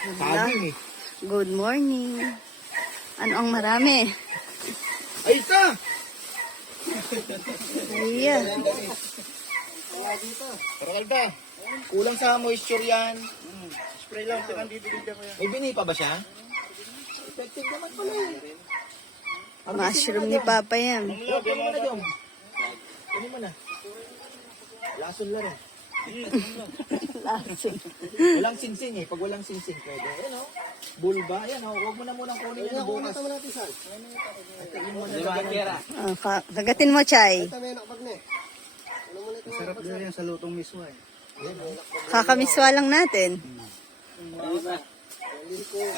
Saging eh. Good morning. Ano ang marami? Ay, ito! Ayan. Pero kalda, kulang sa moisture yan. Spray lang, ito dito ko yan. May bini pa ba siya? Effective naman pala eh. Mushroom ni Papa yan. Kunin mo na dyan. Kunin mo na. Lason lang eh. Lasing. Walang singsing eh. Pag walang singsing, pwede. Ayan o. Bulba. Ayan o. Huwag mo na munang kunin yan bukas. Ayan, natin sal. Ayan mo na lagyan. Ah, ka- kagatin mo, Chay. Sarap din yan sa lutong mismo eh. Kakamiswa lang natin.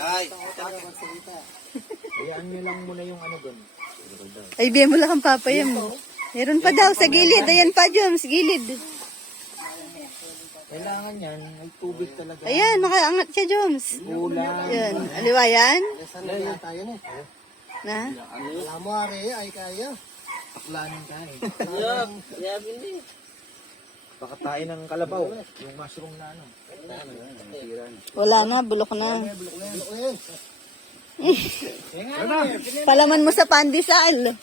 Ay, Hayaan nyo lang muna yung ano doon. Ay, biyan mo lang ang Papa yan. Meron pa daw sa gilid. Ayan pa, Joms. Gilid. Kailangan yan, may tubig talaga. Ayan, makaangat siya, Joms. Kulang. Ayan. Aliwa yan? Kaya tayo na. Na? Wala mo are, ay kaya. Paklanin ka eh. Baka tayo ng kalabaw. Yung mushroom na ano. Wala na, bulok na. Palaman mo sa pandesal.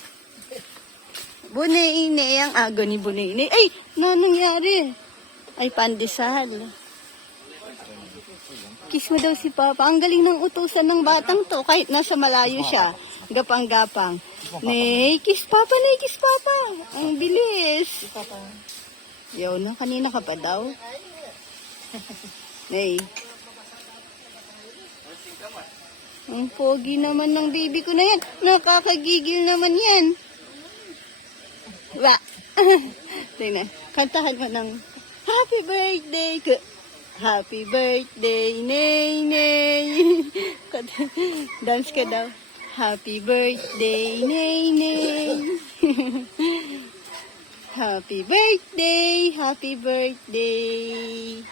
Buneine ang ago ni Buneine. Ay, na nangyari? Ay, pandesal. Kiss mo daw si Papa. Ang galing ng utusan ng batang to. Kahit nasa malayo siya. Gapang-gapang. Nay, kiss Papa, nay, kiss Papa. Ang bilis. Yaw na, kanina ka pa daw. Nay. Ang pogi naman ng baby ko na yan. Nakakagigil naman yan. Wa. Tingnan. Kantahan mo ng Happy birthday. Happy birthday, Nay, Nay. Dance ka daw. Happy birthday, Nay, Nay. happy birthday, happy birthday.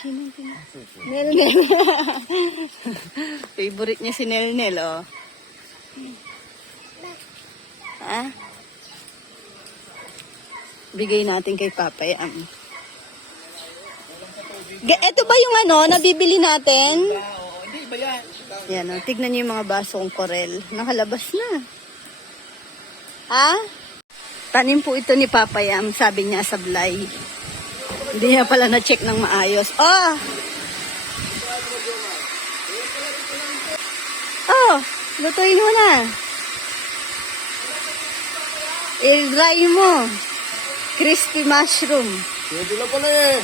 Sino sino? Nel Nel. Favorite niya si Nel Nel, oh. Ha? Bigay natin kay Papa. Ga- Ito ba yung ano, nabibili natin? Hindi ba yan? Yan, oh, tignan niyo yung mga basong korel. Nakalabas na. Ha? Tanim po ito ni Papa Yam, sabi niya sa Blay. Hindi niya pala na-check ng maayos. Oh! Oh, lutuin mo na. I-dry mo. Crispy mushroom. Pwede na pala eh.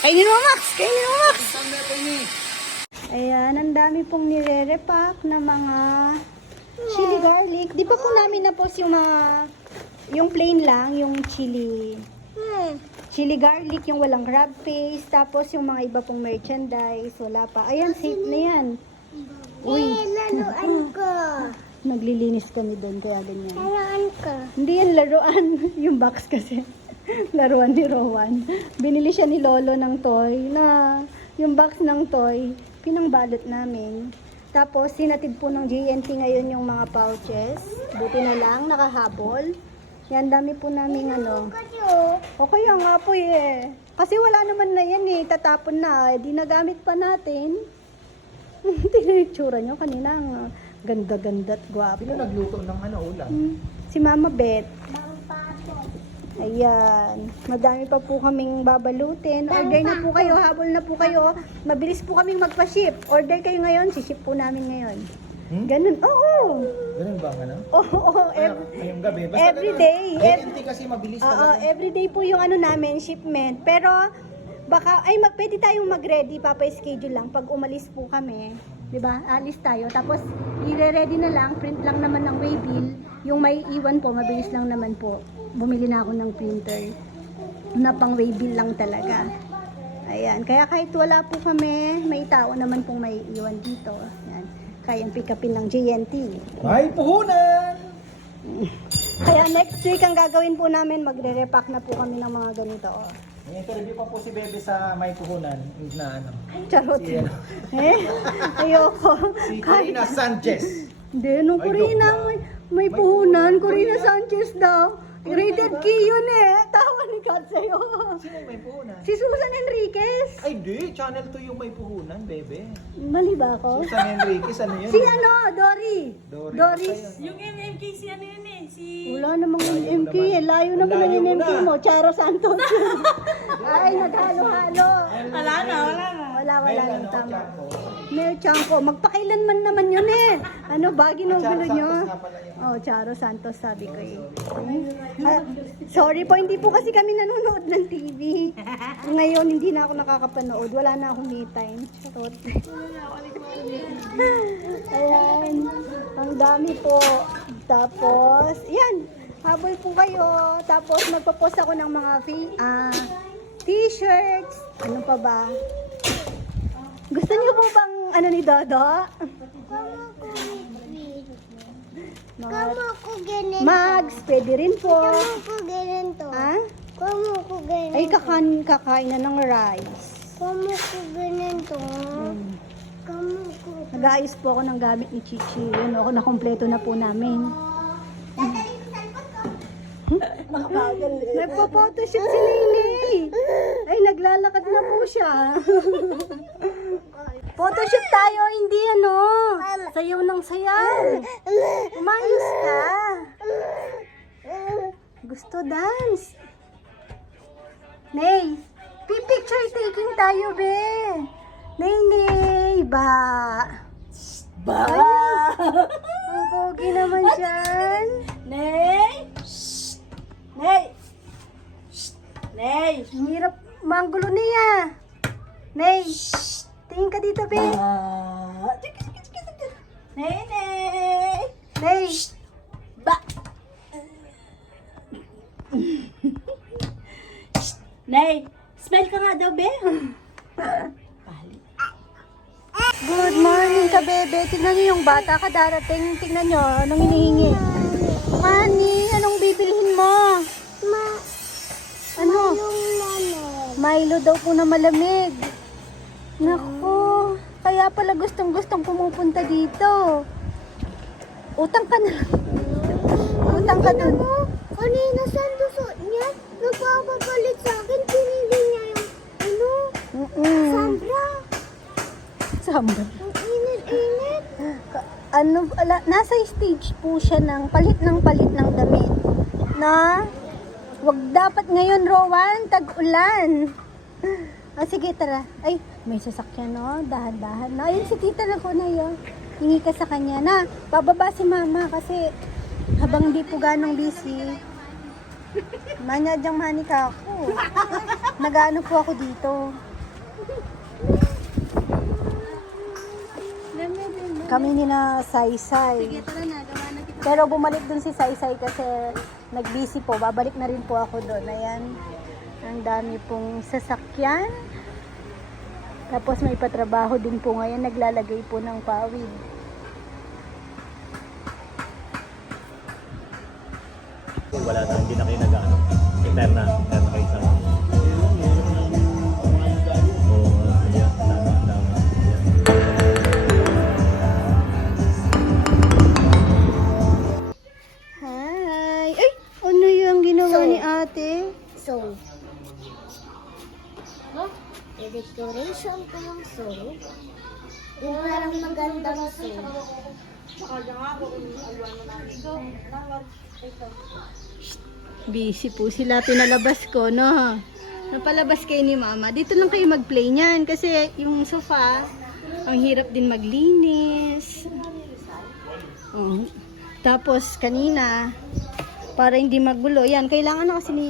Kainin mo, Max. Kainin mo, Max. Na? Ayan, ang dami pong nire-repack na mga chili garlic. Di pa po namin na-post yung mga, yung plain lang, yung chili, chili garlic, yung walang crab paste, tapos yung mga iba pong merchandise, wala pa. Ayan, safe na yan. Uy, Laruan ko. naglilinis kami doon, kaya ganyan. Laruan ko. Hindi yan laruan, yung box kasi. laruan ni Rowan. Binili siya ni Lolo ng toy na yung box ng toy, pinangbalot namin. Tapos, sinatid po ng GNT ngayon yung mga pouches. Buti na lang, nakahabol. Yan, dami po namin ano. O kaya nga po eh. Kasi wala naman na yan eh. Tatapon na. Eh, di nagamit pa natin. Tingnan yung tsura nyo kanina. Ang ganda-ganda at gwapo. Sino nagluto ng ano ulam? Hmm, Si Mama pato. Ayan. Madami pa po kaming babalutin. Order na po kayo. Habol na po kayo. Mabilis po kaming magpa-ship. Order kayo ngayon. Si-ship po namin ngayon. Hmm? Ganun. Oo. Ganun ba ano? Oo. oo. Ay, Ev- ngayong gabi. Basta every ganun. day. Ev- kasi mabilis Oo, talaga. everyday po yung ano namin, shipment. Pero, baka, ay, mag, pwede tayong mag-ready, papa-schedule lang. Pag umalis po kami, di ba, alis tayo. Tapos, i-ready na lang, print lang naman ng waybill. Yung may iwan po, mabilis lang naman po. Bumili na ako ng printer na pang waybill lang talaga. Ayan, kaya kahit wala po kami, may tao naman pong may iwan dito. Ayan, kayang pick upin ng GNT. May puhunan! Kaya next week ang gagawin po namin, magre-repack na po kami ng mga ganito. Oh. May interview pa po si Bebe sa may puhunan na ano. Charot. Si, ano, Eh, ayoko. si Corina Sanchez. Hindi, nung Ay, Corina, joke may, may puhunan. Corina Sanchez daw. Rated K yun eh. Tawa ni shot sa'yo. Sino may puhunan? Si Susan Enriquez. Ay, di. Channel 2 yung may puhunan, bebe. Mali ba ako? Susan Enriquez, ano yun? Si ano, Dory. Dory. Doris. Yung MMK si ano yun eh, si... Wala namang naman. eh. Layo naman Layo ng mo na. Charo Santos. Ay, naghalo-halo. Wala na, wala na. Wala, wala nang ano, tama. Mel Chanko. Magpakailanman naman yun eh. Ano ba, ginugulo Charo nyo? Oh, Charo Santos sabi ko eh. Ah, sorry po, hindi po kasi kami nanonood ng TV. Ngayon, hindi na ako nakakapanood. Wala na akong me time. Charot. Ayan. Ang dami po. Tapos, yan. Habol po kayo. Tapos, magpo-post ako ng mga ah, t-shirts. Ano pa ba? Gusto niyo po bang ano ni Dodo? Mga Kamu ko ganito. mags, pwede rin po. Kamu ko ganito. Ha? Kamu ko ganito. Ay, kakain, kakain na ng rice. Kamu ko ganito. Hmm. Kamu ko. Nag-aayos po ako ng gamit ni Chichi. Yun, ako nakompleto na po namin. Nagpo-photoshoot si Lily. Ay, naglalakad na po siya. Photoshoot tayo, hindi ano. Sayaw ng sayaw. Umayos ka. Gusto dance. Nay, picture taking tayo, be. Nay, nay, ba. Ba! Ang pogi naman dyan. Nay! Shh! Nay! Shh! Nay! Ang hirap manggulo niya. Nay, tingin ka dito, be. Tiki. Nay, nay! Nay, Ba! Shh! Nay! Smile ka nga daw, be! good morning ka, bebe. Tingnan niyo yung bata ka darating. Tingnan niyo, anong hinihingi. Anong bibilhin mo? Ma, Ano? Milo daw po na malamig. Nako, kaya pala gustong gustong pumupunta dito. Utang ka na. Utang ka dun. Mo, kanina saan susot niya? Nagpapapalit sa akin. Pinili niya yung, ano, Mm-mm. Sandra. Samba. Ang init-init. Ano, ala, nasa stage po siya ng palit ng palit ng damit. Na, wag dapat ngayon, Rowan, tag-ulan. Ah, sige, tara. Ay, may sasakyan, no? Dahan-dahan. Na, ayun si tita na ko na yun. Hingi ka sa kanya. Na, bababa si mama kasi habang di po ganong busy, manyadyang mani ka ako. Nagaano po ako dito. Kami ni na Saysay. Pero bumalik dun si Saysay kasi nag-busy po. Babalik na rin po ako doon. Ayan. Ang dami pong sasakyan. Tapos may patrabaho din po ngayon. Naglalagay po ng pawid. wala na, hindi na kayo nag-ano. Eterna, eterna ate? So, no? I-decoration ko yung so. Yung parang magandang so. Busy po sila. Pinalabas ko, no? Napalabas kayo ni mama. Dito lang kayo mag-play niyan. Kasi yung sofa, ang hirap din maglinis. Oh. Tapos, kanina, para hindi magulo, yan, kailangan na kasi ni,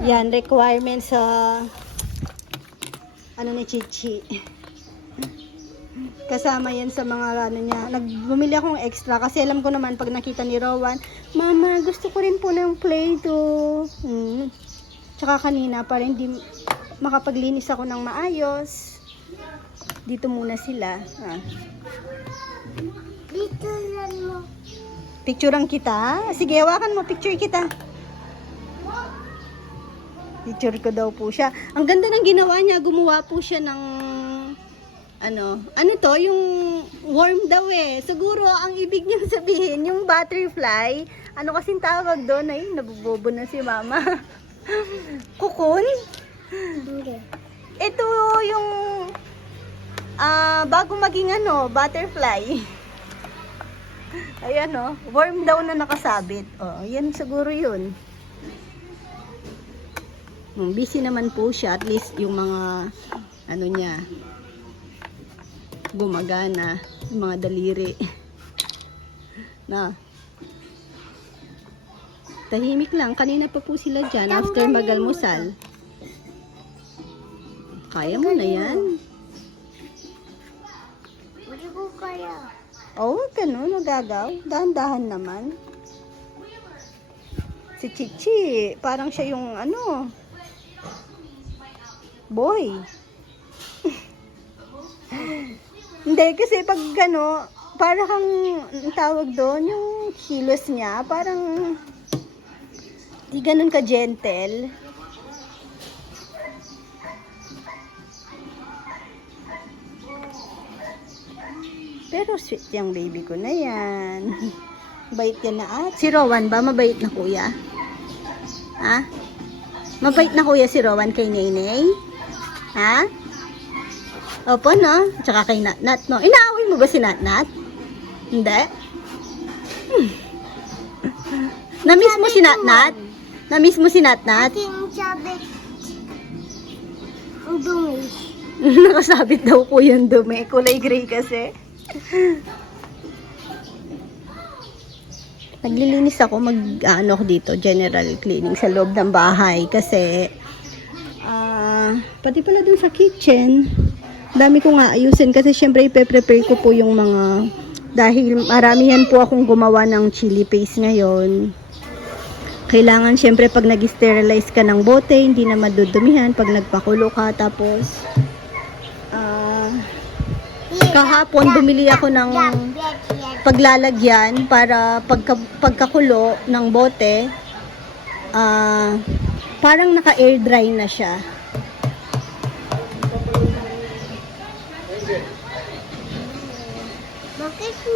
yan, requirement sa, ano ni Chichi. Kasama yan sa mga ano niya. Nagbumili akong extra kasi alam ko naman pag nakita ni Rowan, Mama, gusto ko rin po ng play-doh. Hmm. Tsaka kanina para hindi makapaglinis ako ng maayos. Dito muna sila. Ah. Dito lang mo. Picturean kita? Sige, hawakan mo. Picture kita. Picture ko daw po siya. Ang ganda ng ginawa niya. Gumawa po siya ng ano, ano to, yung worm daw eh. Siguro, ang ibig niya sabihin, yung butterfly, ano kasing tawag doon, ay, nabubobo na si mama. Kukun? Hindi. Ito yung ah bago maging ano, butterfly. Ayan oh, worm daw na nakasabit. Oh, yan siguro yun. Hmm, busy naman po siya, at least yung mga ano niya gumagana, yung mga daliri. Na. Tahimik lang, kanina pa po sila dyan after magalmusal. Kaya mo na yan. Hindi ko kaya. Oo, oh, ganun, nagagaw. Dahan-dahan naman. Si Chichi, parang siya yung ano, boy. Hindi, kasi pag ano, parang kang, ang tawag doon, yung kilos niya, parang di ganun ka-gentle. Pero sweet yung baby ko na yan. Bait yan na at. Si Rowan ba? Mabait na kuya? Ha? Mabait na kuya si Rowan kay Nenay? Ha? Opo, no? Tsaka kay Natnat, no? Inaaway mo ba si Natnat? Hindi? Hmm. Namiss mo si Natnat? Namiss mo si Natnat? Dumi. Nakasabit daw po yung dumi. Kulay gray kasi. Naglilinis ako mag ano ako dito, general cleaning sa loob ng bahay kasi pati pala dun sa kitchen. Dami ko nga ayusin kasi syempre ipe-prepare ko po yung mga dahil maramihan po akong gumawa ng chili paste ngayon. Kailangan syempre pag nag-sterilize ka ng bote, hindi na madudumihan pag nagpakulo ka tapos ah kahapon bumili ako ng paglalagyan para pagka, pagkakulo ng bote ah parang naka air dry na siya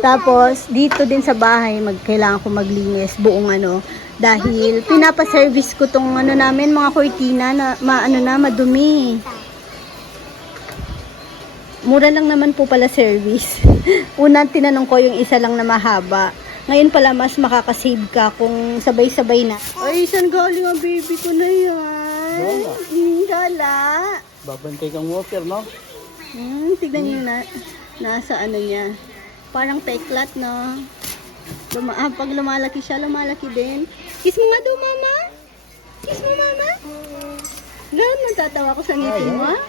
tapos dito din sa bahay mag kailangan ko maglinis buong ano dahil pinapa-service ko tong ano namin mga cortina na maano na madumi mura lang naman po pala service unang tinanong ko yung isa lang na mahaba ngayon pala mas makakasave ka kung sabay-sabay na ay saan galing ang baby ko na yan Gala. Mm, gala Babantay kang walker, no? Hmm, tignan niyo na. Nasa ano niya. Parang teklat, no? Luma ah, pag lumalaki siya, lumalaki din. Kiss mo nga daw, mama. Kiss mo, mama. Ganun, natatawa ko sa ngipin mo, ah.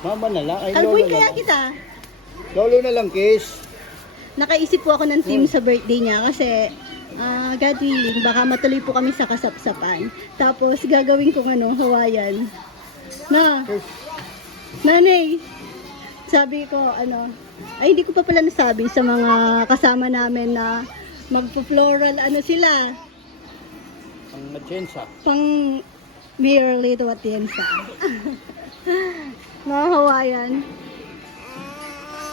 Mama na lang. Ay, Kalbuin lolo kaya na lang. kita. Lolo na lang, kiss. Nakaisip po ako ng team sa birthday niya kasi ah, God willing, baka matuloy po kami sa kasapsapan. Tapos gagawin kong ano, Hawaiian. Na, nanay, sabi ko, ano, ay hindi ko pa pala nasabi sa mga kasama namin na magpo-floral, ano sila, Ang matyensa. pang merely to atiensa. Mga Hawaiian.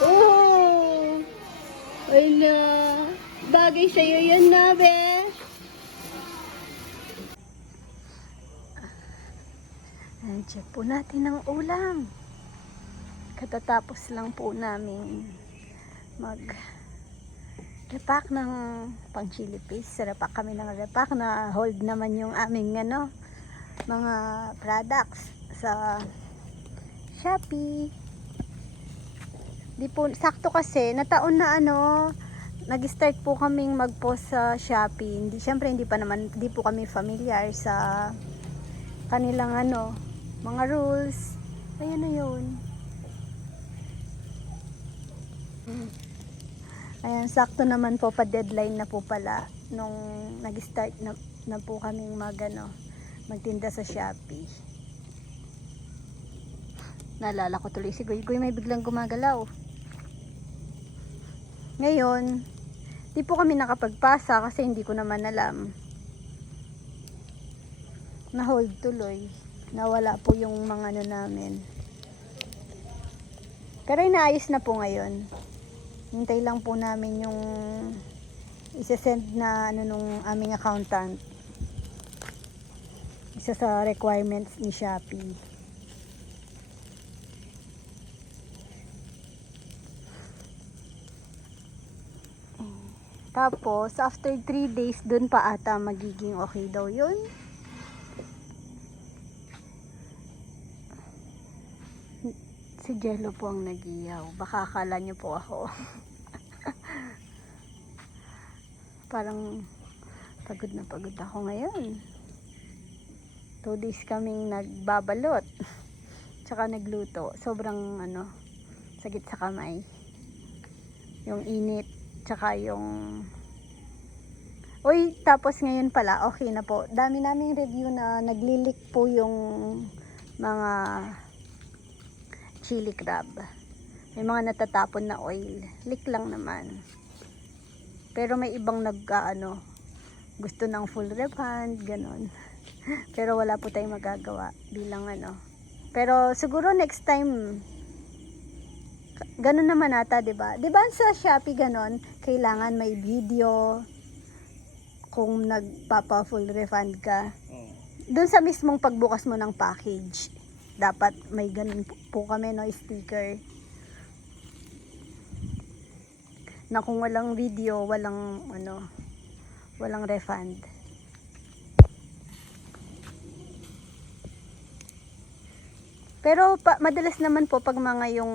Oh! Ay na. Bagay sa'yo yan na, be. Ayan, check po natin ang ulam. Katatapos lang po namin mag repack ng pang chili paste. Repack kami ng repack na hold naman yung aming ano, mga products sa Shopee. Di po, sakto kasi, nataon na ano, nag-start po kaming mag-post sa Shopee. Hindi, syempre hindi pa naman, hindi po kami familiar sa kanilang ano, mga rules. Ayan na yun. Mm. Ayan, sakto naman po pa deadline na po pala nung nag-start na, na po kaming mag ano, magtinda sa Shopee. Naalala ko tuloy si Goy. Goy, may biglang gumagalaw. Ngayon, di po kami nakapagpasa kasi hindi ko naman alam. Na-hold tuloy. Nawala po yung mga ano namin. Pero inaayos na po ngayon. Hintay lang po namin yung isa-send na ano nung aming accountant. Isa sa requirements ni Shopee. Tapos, after 3 days, dun pa ata magiging okay daw yun. Si Jello po ang nagiyaw. Baka akala niyo po ako. Parang pagod na pagod ako ngayon. Two days kaming nagbabalot. Tsaka nagluto. Sobrang ano, sakit sa kamay. Yung init. Tsaka yung Uy, tapos ngayon pala, okay na po. Dami naming review na naglilik po yung mga chili crab. May mga natatapon na oil. Leak lang naman. Pero may ibang nag ano, gusto ng full refund, ganon. Pero wala po tayong magagawa bilang ano. Pero siguro next time ganon naman ata, 'di ba? 'Di ba sa Shopee ganon, kailangan may video kung nagpapa full refund ka. Doon sa mismong pagbukas mo ng package, dapat may ganun po, po kami no sticker. Na kung walang video, walang ano, walang refund. Pero pa, madalas naman po pag mga yung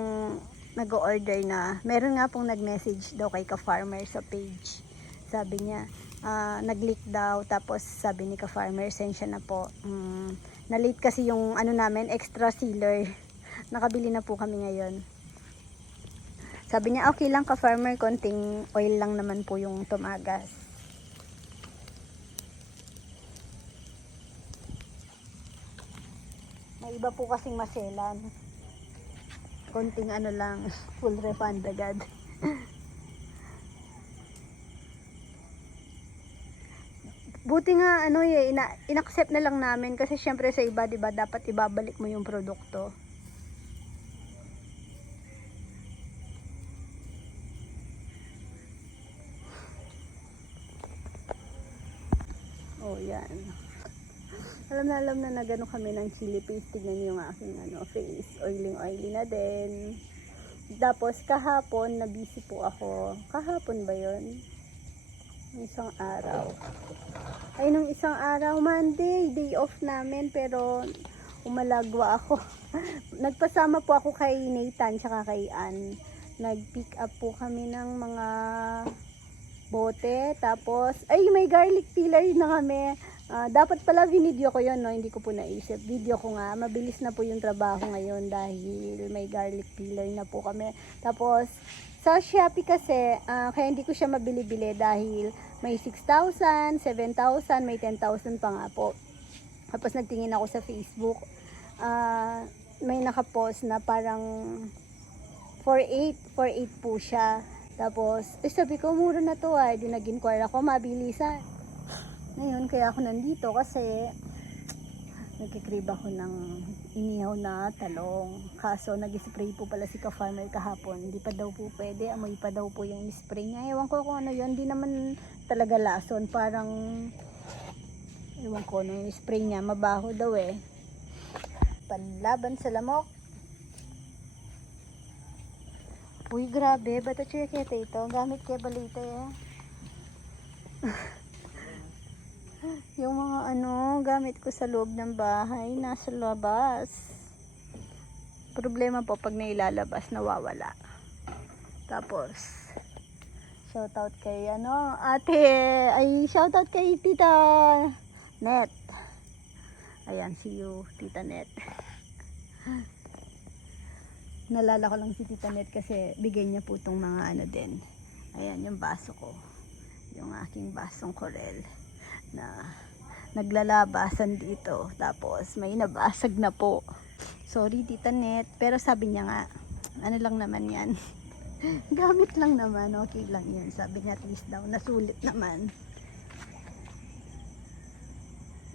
nag-order na, meron nga pong nag-message daw kay ka-farmer sa page. Sabi niya, ah, nag-leak daw, tapos sabi ni ka-farmer, sensya na po. Mm, na-late kasi yung ano namin, extra sealer. Nakabili na po kami ngayon. Sabi niya, okay lang ka-farmer, konting oil lang naman po yung tumagas. May iba po kasing maselan. Konting ano lang, full refund agad. Buti nga ano eh, ina, inaccept na lang namin kasi syempre sa iba 'di ba dapat ibabalik mo yung produkto. Oh, yan. Alam na alam na na gano'n kami ng chili paste. Tignan niyo yung aking ano, face. Oiling oily na din. Tapos kahapon, na busy po ako. Kahapon ba yon Isang araw. Ay, nung isang araw, Monday, day off namin, pero umalagwa ako. Nagpasama po ako kay Nathan, tsaka kay Ann. Nag-pick up po kami ng mga bote, tapos, ay, may garlic peeler na kami. Ah, dapat pala video ko yon no? hindi ko po naisip. Video ko nga, mabilis na po yung trabaho ngayon dahil may garlic peeler na po kami. Tapos, sa Shopee kasi, ah, kaya hindi ko siya mabili-bili dahil may 6,000, 7,000, may 10,000 pa nga po. Tapos nagtingin ako sa Facebook, ah, may nakapost na parang 4,8, 4,8 po siya. Tapos, eh, sabi ko, mura na to ah. Di nag-inquire ako, mabilisan. Ngayon, kaya ako nandito kasi nagkikrib ako ng inihaw na talong. Kaso, nag-spray po pala si ka-farmer kahapon. Hindi pa daw po pwede. Amoy pa daw po yung spray niya. Ewan ko kung ano yun. Hindi naman talaga lason. Parang, ewan ko, no, yung spray niya, mabaho daw eh. Panlaban sa lamok. Uy, grabe. Ba't ito ito? Gamit kaya balita eh. yung mga ano, gamit ko sa loob ng bahay, nasa labas. Problema po pag nailalabas, nawawala. Tapos, shoutout kay ano, ate, ay shoutout kay tita Net. Ayan, see you, tita Net. Nalala ko lang si tita Net kasi bigay niya po tong mga ano din. Ayan, yung baso ko. Yung aking basong korel na naglalabasan dito. Tapos may nabasag na po. Sorry Tita Net, pero sabi niya nga, ano lang naman yan. Gamit lang naman, okay lang yun. Sabi niya at least daw, nasulit naman.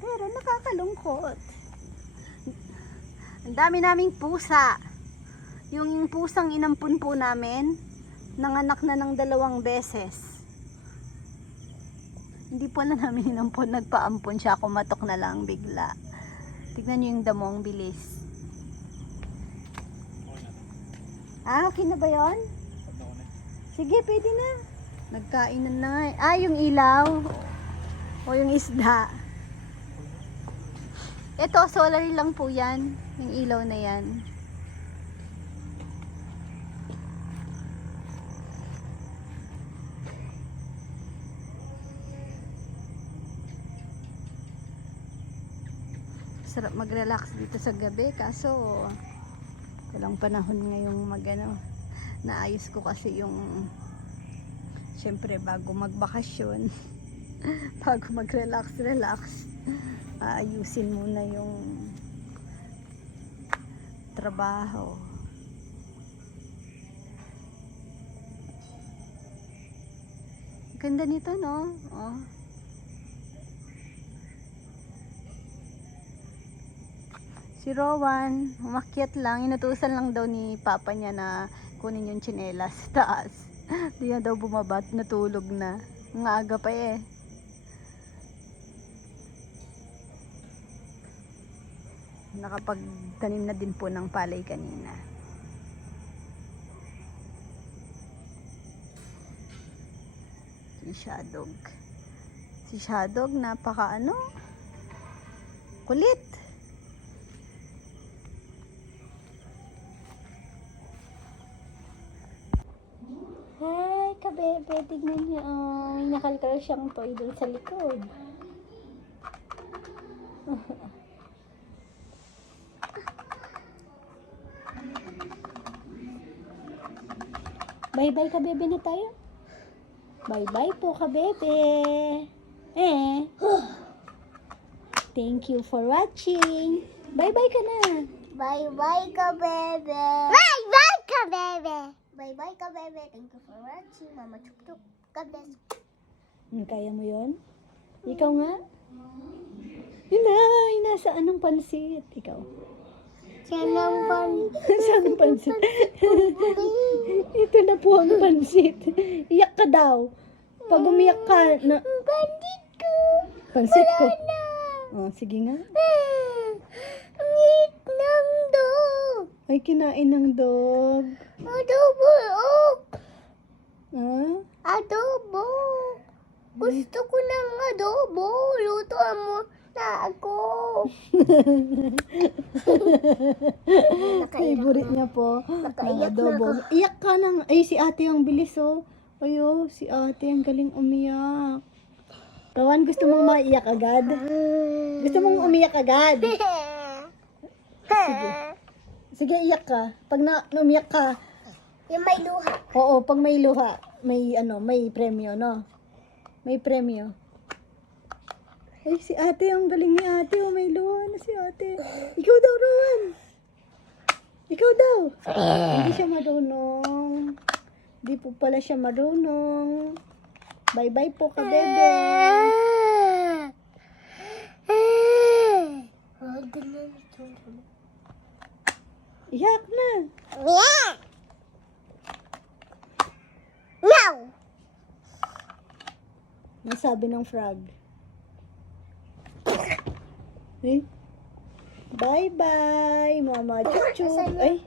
Pero nakakalungkot. Ang dami naming pusa. Yung pusang inampun po namin, nanganak na ng dalawang beses hindi po na namin inampon, nagpaampon siya, kumatok na lang bigla. Tignan nyo yung damo, ang bilis. Ah, okay na ba yun? Sige, pwede na. Nagkainan na nga. eh. Ah, yung ilaw. O yung isda. Ito, solar lang po yan. Yung ilaw na yan. Sarap mag-relax dito sa gabi. Kaso, walang panahon ngayong mag ano, naayos ko kasi yung syempre bago magbakasyon bago mag-relax relax aayusin muna yung trabaho ganda nito no oh. Si Rowan, umakyat lang. Inutusan lang daw ni Papa niya na kunin yung tsinelas taas. Di na daw bumaba at natulog na. Ang aga pa eh. Nakapagtanim na din po ng palay kanina. Si Shadog. Si Shadog, napaka ano? Kulit. Hi, kabebe. Tignan niyo. Oh, may nakalkal siyang toy doon sa likod. Bye-bye kabebe na tayo. Bye-bye po kabebe. Eh. Thank you for watching. Bye-bye ka na. Bye-bye ka, bebe. Bye-bye ka, bebe. Bye-bye ka, bebe. Thank you for watching. Mama Chuk Chuk. God bless. Hmm, kaya mo yon? Ikaw nga? Yun na, yun nasa anong pansit? Ikaw. Sanang pan. Saan ang pansit? Ito na po ang pansit. Iyak ka daw. Pag umiyak ka, na... Bandit ko. Pansit ko. Na. Oh, sige nga. Ay, kinain ng dog. Adobo. Oh. Ah? Adobo. Gusto ko ng adobo. Luto mo na ako. Favorite niya po. Nakaiyak Ang adobo. Iyak ka nang. Ay, si ate ang bilis oh. Ayo, si ate ang galing umiyak. Rowan, gusto mong maiyak agad? Gusto mong umiyak agad? Sige. Sige, iyak ka. Pag na, umiyak ka, Yung may luha. oo, pag may luha, may ano, may premyo, no? May premyo. Ay, si ate, ang galing ni ate, oh, may luha na si ate. Ikaw daw, Rowan. Ikaw daw. Hindi siya marunong. Hindi po pala siya marunong. Bye-bye po ka, bebe. Iyak na. Yeah. Meow. Nasabi ng frog. Bye-bye, Mama Chuchu. Ay,